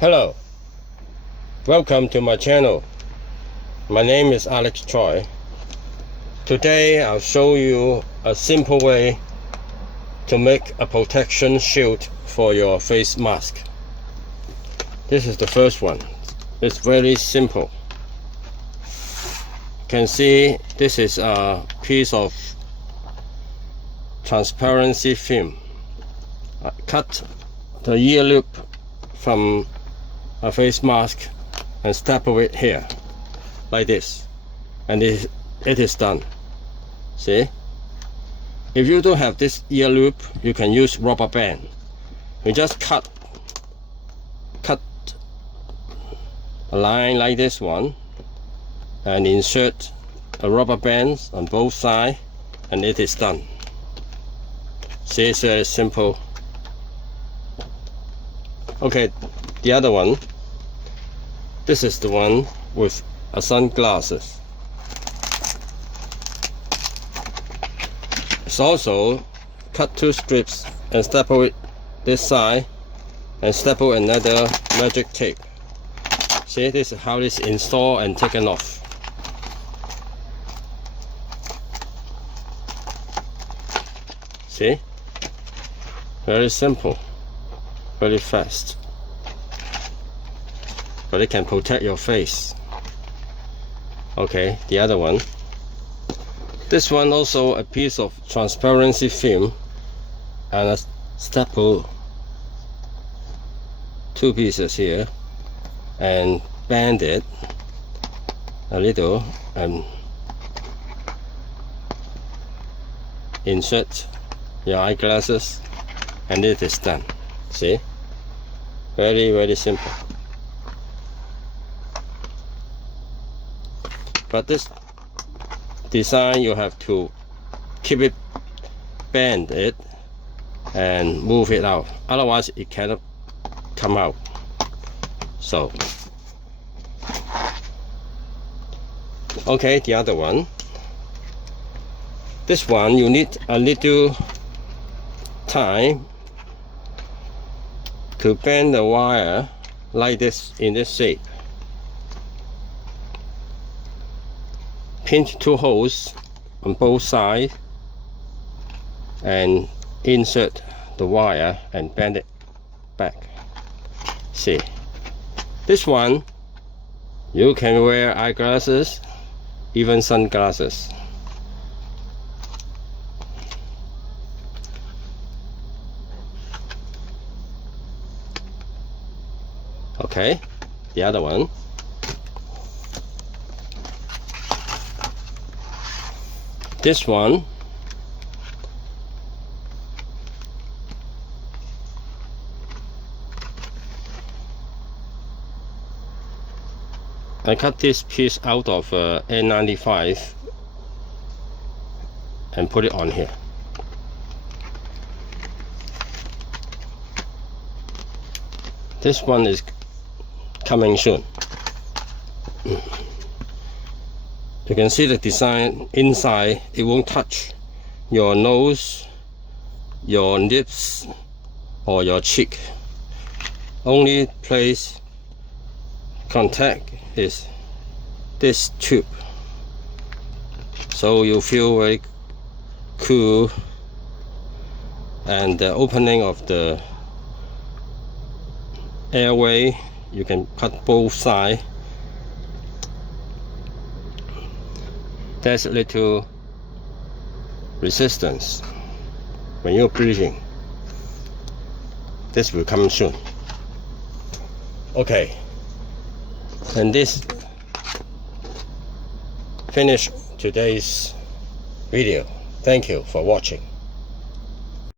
Hello, welcome to my channel. My name is Alex Choi. Today I'll show you a simple way to make a protection shield for your face mask. This is the first one. It's very simple. You can see this is a piece of transparency film. I cut the ear loop from a face mask and staple it here like this, and it is done. See, if you don't have this ear loop, you can use rubber band. You just cut a line like this one and insert a rubber band on both sides, and it is done. See, it's very simple. Okay, the other one, this is the one with a sunglasses. It's also cut two strips and staple it this side and staple another magic tape. See, this is how it's installed and taken off. See, very simple, very fast, but it can protect your face. Okay, the other one, this one also a piece of transparency film, and I staple two pieces here and bend it a little and insert your eyeglasses, and it is done. See, very simple. But this design, you have to keep it, bend it and move it out, otherwise it cannot come out. So okay, the other one, this one you need a little time to bend the wire like this, in this shape. Pinch two holes on both sides and insert the wire and bend it back. See, this one you can wear eyeglasses, even sunglasses. Okay, the other one, this one, I cut this piece out of N95 and put it on here. This one is coming soon. You can see the design inside. It won't touch your nose, your lips, or your cheek. Only place contact is this tube, so you feel very cool, and the opening of the airway, you can cut both sides. There's a little resistance when you're breathing. This will come soon. Okay, and this finish today's video. Thank you for watching.